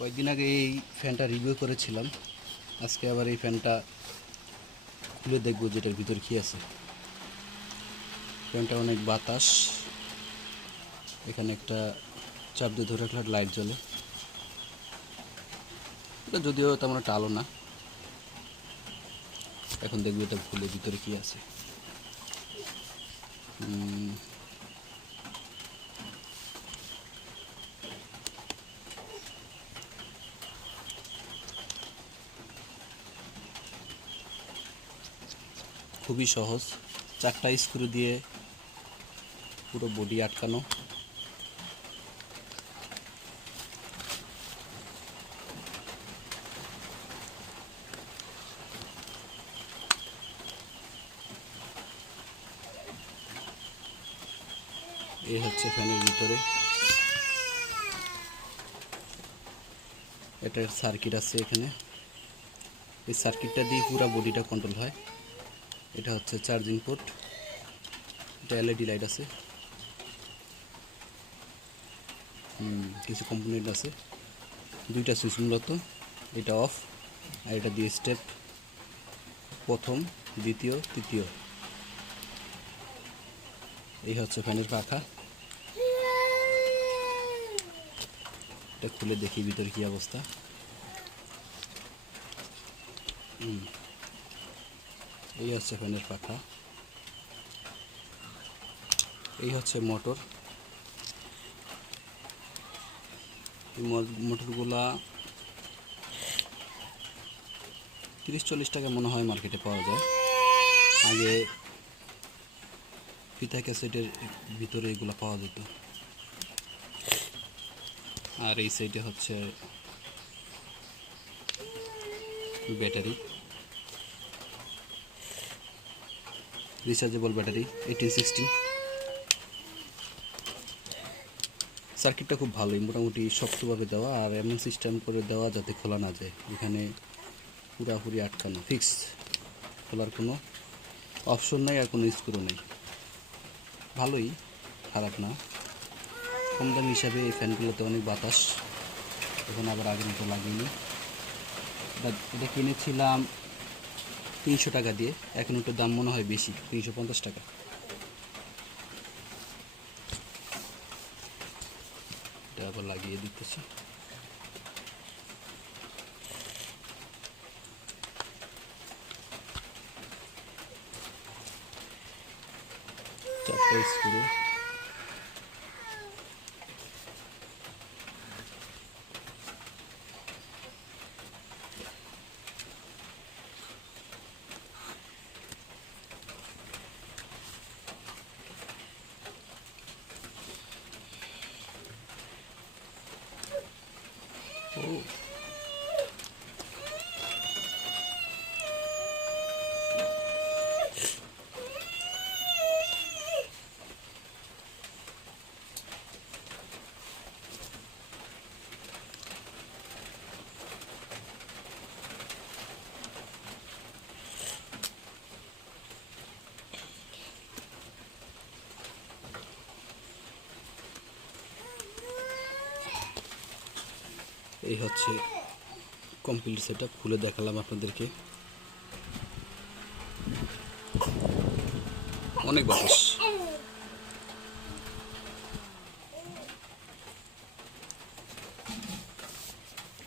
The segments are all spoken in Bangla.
কয়েকদিন আগে এই ফ্যানটা রিভিউ করেছিলাম। আজকে আবার এই ফ্যানটা খুলে দেখব যেটার ভিতর কি আছে। ফ্যানটা অনেক বাতাস। এখানে একটা চাপ দিয়ে ধরে রাখলে লাইট জ্বলে। এটা যদিও তেমন একটা আলো না। এখন দেখব এটা খুলে ভিতরে কি আছে। খুবই সহজ। চারটা স্ক্রু দিয়ে পুরো বডি আটকানো। এই হচ্ছে ফ্যানের ভিতরে। এটার সার্কিট আছে এখানে। এই সার্কিটটা দিয়ে পুরো বডিটা কন্ট্রোল হয়। এটা হচ্ছে চার্জিং পোর্ট। এটা এলইডি লাইট আছে। হুম, কিছু কম্পোনেন্ট আছে। দুইটা সুইচ মূলত এটা অফ আর এটা দিয়ে স্টেপ। প্রথম দ্বিতীয় তৃতীয়। এই হচ্ছে ফ্যানের পাখা। এটা খুলে দেখি ভিতরে কি অবস্থা। হুম। এই হচ্ছে ফ্যানের পাখা। এই হচ্ছে মোটর। এই মোটরগুলা তিরিশ চল্লিশ টাকা মনে হয় মার্কেটে পাওয়া যায়। আগে ফিতা ক্যাসেটের ভিতরে এগুলো পাওয়া যেত। আর এই সাইডে হচ্ছে battery. Rechargeable battery eighteen sixteen সার্কিটটা খুব ভালোই, মোটামুটি শক্তভাবে দেওয়া আর এমন সিস্টেম করে দেওয়া যাতে খোলা না যায়। এখানে পুরাপুরি আটকানো ফিক্স খোলার কোনো অপশন নেই আর কোনো স্ক্রু নেই। ভালোই, খারাপ না। কম দাম হিসাবে এই ফ্যানগুলোতে অনেক বাতাস। এখন আবার আগের মতো লাগেনি। এটা কিনেছিলাম তিনশো টাকা দিয়ে। এখন একটু দাম মনে হয় বেশি, তিনশো পঞ্চাশ টাকা। আবার লাগিয়ে দিতেছি। চারটে স্ক্রু এই হচ্ছে কমপ্লিট সেটা খুলে দেখালাম আপনাদেরকে। অনেক বাতাস।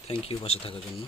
থ্যাংক ইউ পাশে থাকার জন্য।